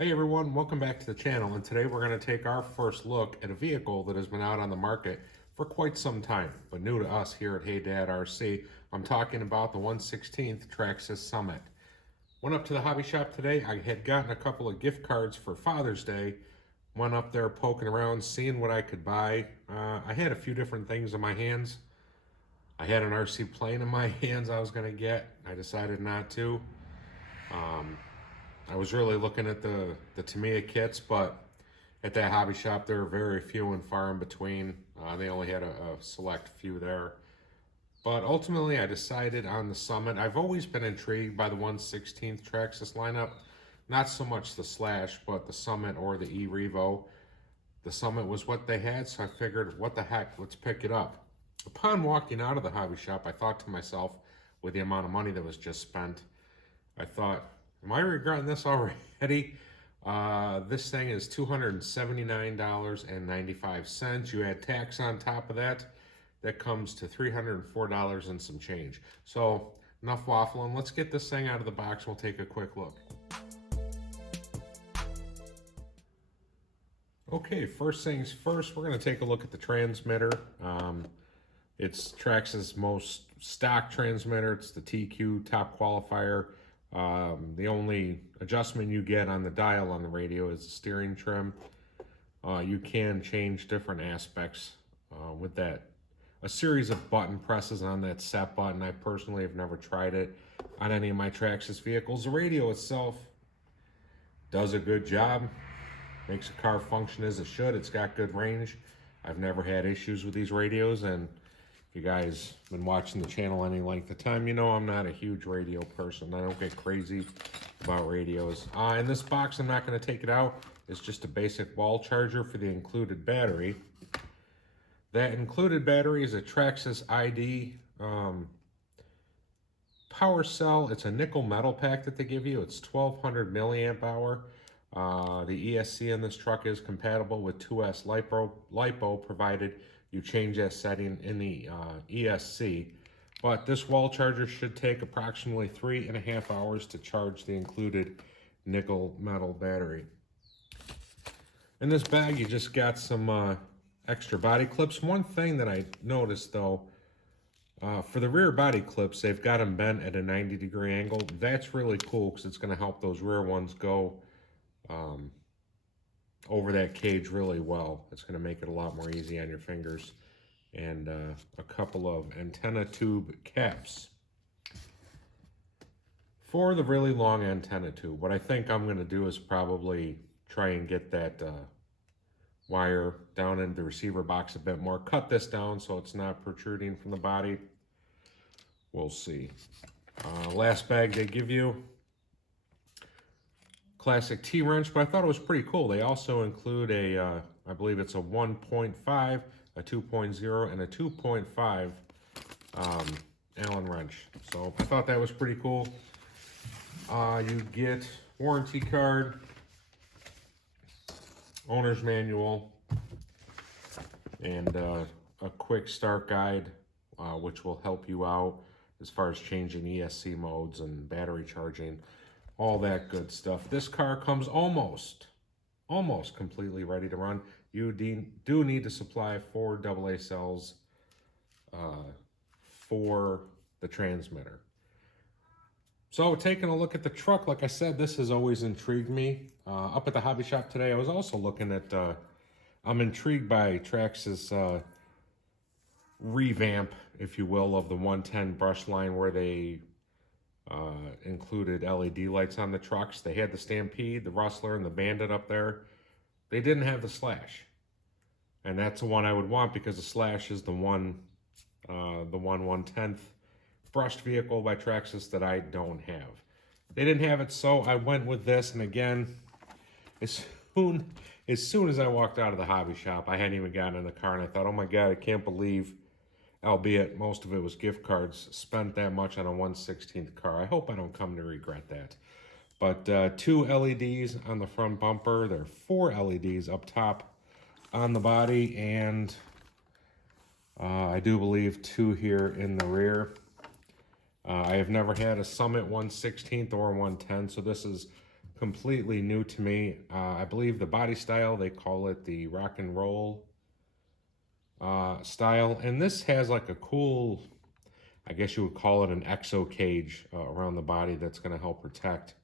Hey everyone, welcome back to the channel, and today we're going to take our first look at a vehicle that has been out on the market for quite some time, but new to us here at Hey Dad RC. I'm talking about the 1/16th Traxxas Summit. Went up to the hobby shop today. I had gotten a couple of gift cards for Father's Day. Went up there poking around, seeing what I could buy. I had a few different things in my hands. I had an RC plane in my hands I was going to get. I decided not to. I was really looking at the Tamiya kits, but at that hobby shop, there are very few and far in between. They only had a select few there. But ultimately, I decided on the Summit. I've always been intrigued by the 1/16th Traxxas lineup. Not so much the Slash, but the Summit or the E-Revo. The Summit was what they had, so I figured, what the heck, let's pick it up. Upon walking out of the hobby shop, I thought to myself, with the amount of money that was just spent, I thought, am I regretting this already? This thing is $279.95. You add tax on top of that, that comes to $304 and some change. So enough waffling. Let's get this thing out of the box. We'll take a quick look. Okay, first things first, we're going to take a look at the transmitter. It's Traxxas' most stock transmitter. It's the TQ top qualifier. The only adjustment you get on the dial on the radio is the steering trim. You can change different aspects with that. A series of button presses on that set button. I personally have never tried it on any of my Traxxas vehicles. The radio itself does a good job. Makes the car function as it should. It's got good range. I've never had issues with these radios, and if you guys have been watching the channel any length of time, you know I'm not a huge radio person. I don't get crazy about radios. In this box, I'm not going to take it out. It's just a basic wall charger for the included battery. That included battery is a Traxxas ID power cell. It's a nickel metal pack that they give you. It's 1200 milliamp hour. The ESC in this truck is compatible with 2S LiPo, provided you change that setting in the ESC. But this wall charger should take approximately 3.5 hours to charge the included nickel metal battery. In this bag, you just got some extra body clips. One thing that I noticed though, for the rear body clips, they've got them bent at a 90-degree angle. That's really cool because it's going to help those rear ones go over that cage really well. It's going to make it a lot more easy on your fingers. And a couple of antenna tube caps for the really long antenna tube. What I think I'm going to do is probably try and get that wire down in the receiver box a bit more. Cut this down so it's not protruding from the body. We'll see. Last bag they give you, classic T-wrench, but I thought it was pretty cool. They also include a, I believe it's a 1.5, a 2.0, and a 2.5 Allen wrench. So I thought that was pretty cool. You get warranty card, owner's manual, and a quick start guide, which will help you out as far as changing ESC modes and battery charging. All that good stuff. This car comes almost completely ready to run. You do need to supply 4 AA cells for the transmitter. So taking a look at the truck, like I said, this has always intrigued me. Up at the hobby shop today, I was also looking at, I'm intrigued by Traxxas' revamp, if you will, of the 110 brush line, where they included LED lights on the trucks. They had the Stampede, the Rustler, and the Bandit up there. They didn't have the Slash, and that's the one I would want because the Slash is the 1/10th brushed vehicle by Traxxas that I don't have. They didn't have it, so I went with this. And again, as soon as I walked out of the hobby shop, I hadn't even gotten in the car, and I thought, oh my God, I can't believe, albeit most of it was gift cards, spent that much on a 1/16th car. I hope I don't come to regret that. But 2 LEDs on the front bumper. There are 4 LEDs up top on the body, and I do believe 2 here in the rear. I have never had a Summit 1/16th or 110, so this is completely new to me. I believe the body style, they call it the rock and roll style. And this has like a cool, I guess you would call it an exo cage around the body that's going to help protect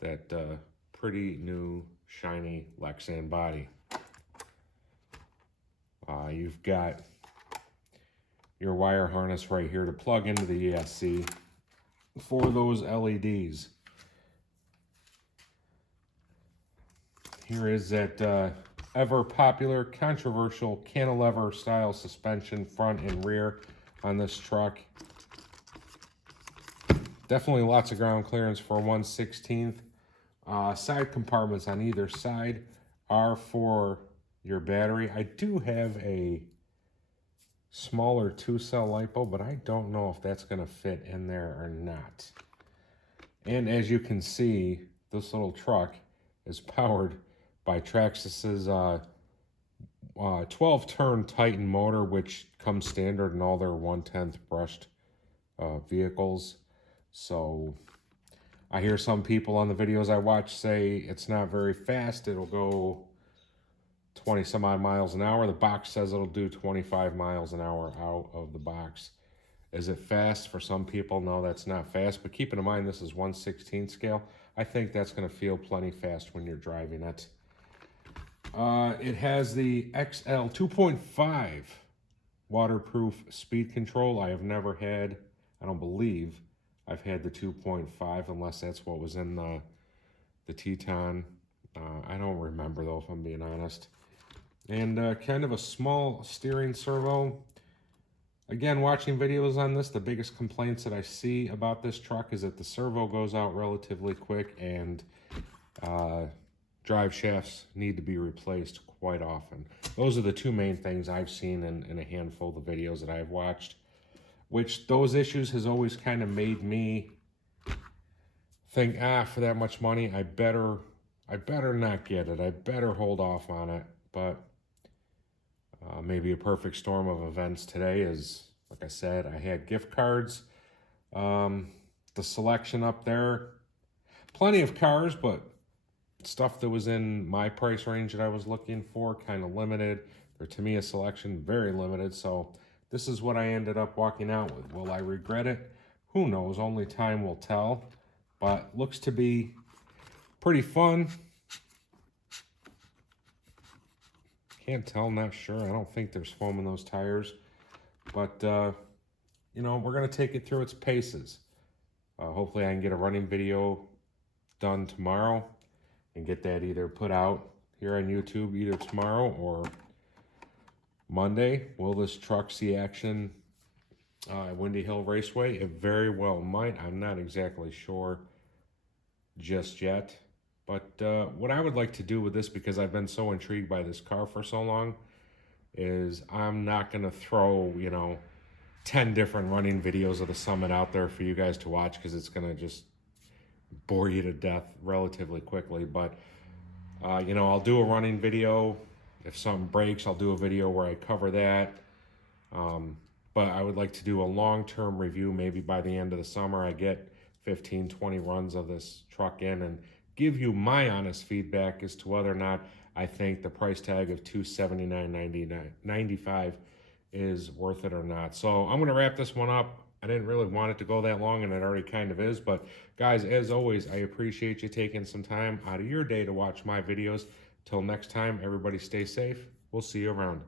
that pretty new shiny Lexan body. You've got your wire harness right here to plug into the ESC for those LEDs. Here is that ever popular, controversial cantilever style suspension front and rear on this truck. Definitely lots of ground clearance for 1/16. Side compartments on either side are for your battery. I do have a smaller 2-cell LiPo, but I don't know if that's going to fit in there or not. And as you can see, this little truck is powered by Traxxas's 12-turn Titan motor, which comes standard in all their 1/10 brushed vehicles. So I hear some people on the videos I watch say it's not very fast. It'll go 20 some odd miles an hour. The box says it'll do 25 miles an hour out of the box. Is it fast? For some people, no, that's not fast. But keeping in mind this is 1/16 scale, I think that's going to feel plenty fast when you're driving it. It has the XL 2.5 waterproof speed control. I have never had, I don't believe I've had the 2.5 unless that's what was in the Teton. I don't remember though, if I'm being honest. And kind of a small steering servo. Again, watching videos on this, the biggest complaints that I see about this truck is that the servo goes out relatively quick and drive shafts need to be replaced quite often. Those are the two main things I've seen in a handful of the videos that I've watched, which those issues has always kind of made me think, for that much money, I better not get it. I better hold off on it. But maybe a perfect storm of events today is, like I said, I had gift cards. The selection up there, plenty of cars, but stuff that was in my price range that I was looking for, kind of limited. Or to me, a selection very limited. So this is what I ended up walking out with. Will I regret it? Who knows? Only time will tell. But looks to be pretty fun. Can't tell, not sure. I don't think there's foam in those tires. But, you know, we're going to take it through its paces. Hopefully I can get a running video done tomorrow and get that either put out here on YouTube either tomorrow or Monday. Will this truck see action at Windy Hill Raceway? It very well might. I'm not exactly sure just yet. But what I would like to do with this, because I've been so intrigued by this car for so long, is I'm not going to throw, 10 different running videos of the Summit out there for you guys to watch, because it's going to just bore you to death relatively quickly. But, I'll do a running video. If something breaks, I'll do a video where I cover that. But I would like to do a long-term review. Maybe by the end of the summer, I get 15, 20 runs of this truck in and give you my honest feedback as to whether or not I think the price tag of $279.95 is worth it or not. So I'm going to wrap this one up. I didn't really want it to go that long, and it already kind of is. But guys, as always, I appreciate you taking some time out of your day to watch my videos. Till next time, everybody stay safe. We'll see you around.